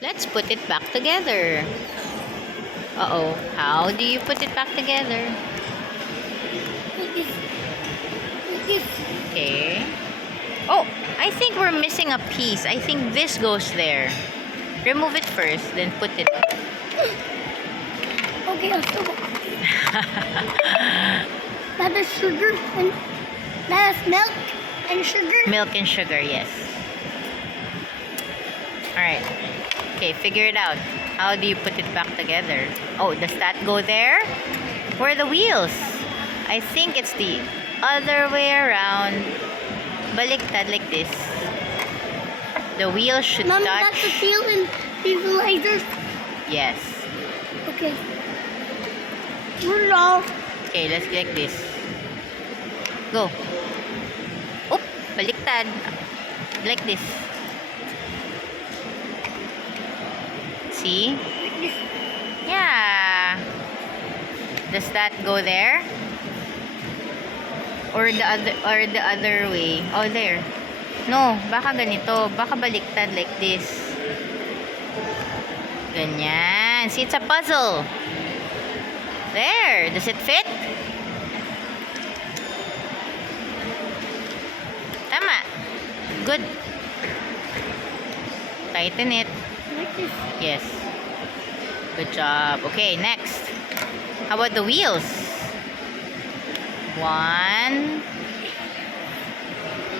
Let's put it back together. Uh-oh. How do you put it back together? Okay. Oh, I think we're missing a piece. I think this goes there. Remove it first, then put it. Okay, so that is sugar and that is milk and sugar. Milk and sugar, yes. Alright. Okay, figure it out. How do you put it back together? Oh, does that go there? Where are the wheels? I think it's the other way around. Baliktad like this. The wheels should Mom, touch. that's the seal and these lasers. Yes. Okay. We're off. Okay, let's do like this. Go. Oop, baliktad. Like this. See? Yeah. Does that go there? Or the other way? Oh, there. No, baka ganito. Baka baliktad like this. Ganyan. See, it's a puzzle. There. Does it fit? Tama. Good. Tighten it. Like this. Yes. Good job. Okay, next. How about the wheels? One.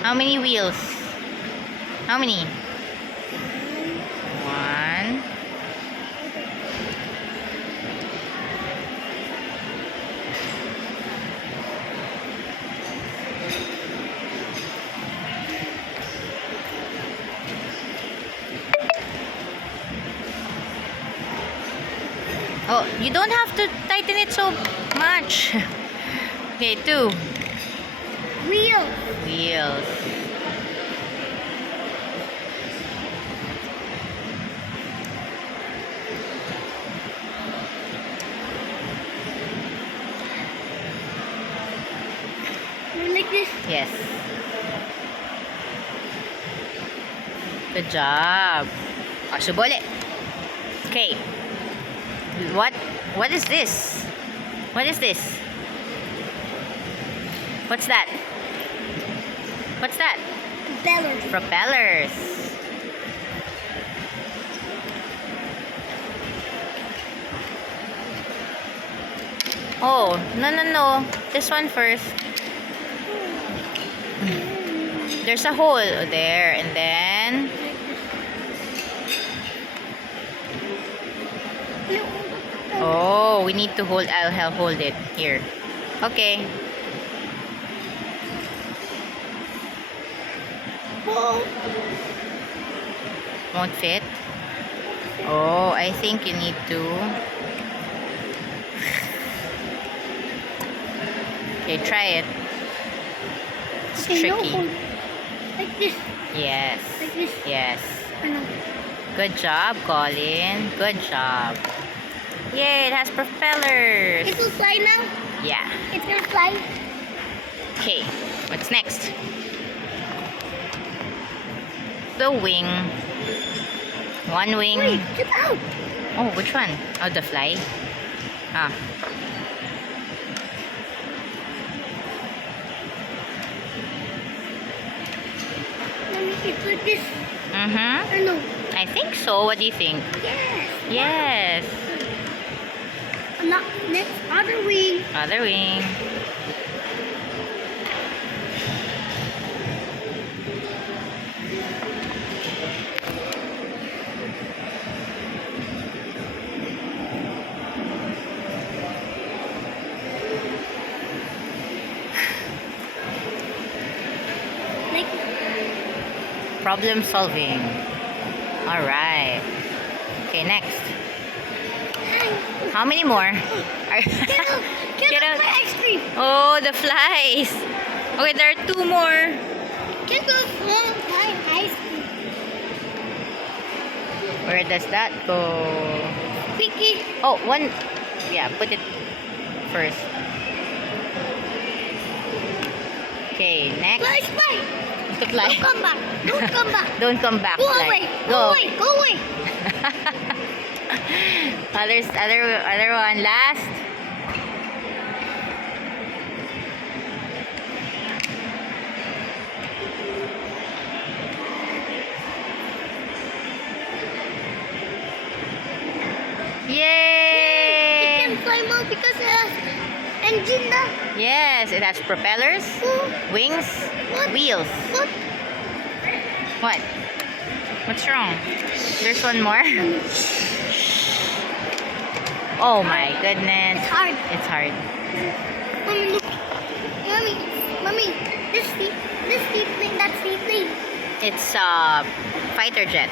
How many wheels? How many? One. Oh, you don't have to tighten it so much. Okay, two. Wheel. Wheels. Like this. Yes. Good job. Subole. Okay. What is this? What is this? What's that? What's that? Propellers. Propellers. Oh, no. This one first. There's a hole there, and then oh, we need to hold. I'll help hold it here. Okay. Whoa. Won't fit. Oh, I think you need to. Okay, try it. It's Okay, no tricky. hold. Like this. Yes. Like this. Yes. Ano? Good job, Colin. Good job. Yay, it has propellers. It will fly now. Yeah. It's gonna fly. Okay, what's next? The wing. One wing. Wait, get out. Oh, which one? Oh, the fly. Ah. Mommy, it's like this. Mm-hmm. Or no? I think so. What do you think? Yes. Yes. Not next other wing. Other wing. Like Problem solving. All right. Okay, next. How many more? Get out! Get out! My ice cream! Oh, the flies. Okay, there are two more. Get out! My ice cream! Where does that go? Picky! Oh, one. Yeah, put it first. Okay, next. Fly, fly! To fly. Don't come back! Don't come back! Don't come back. Go fly. away! Go away! Go away! Other one, last. It Yay! can fly more because it has engine na. Yes, it has propellers, Oh, wings, what? wheels. What? What? What's wrong? There's one more. Oh my goodness. It's hard. It's hard. Mommy, look. Mommy, this seaplane, that seaplane. It's a fighter jet.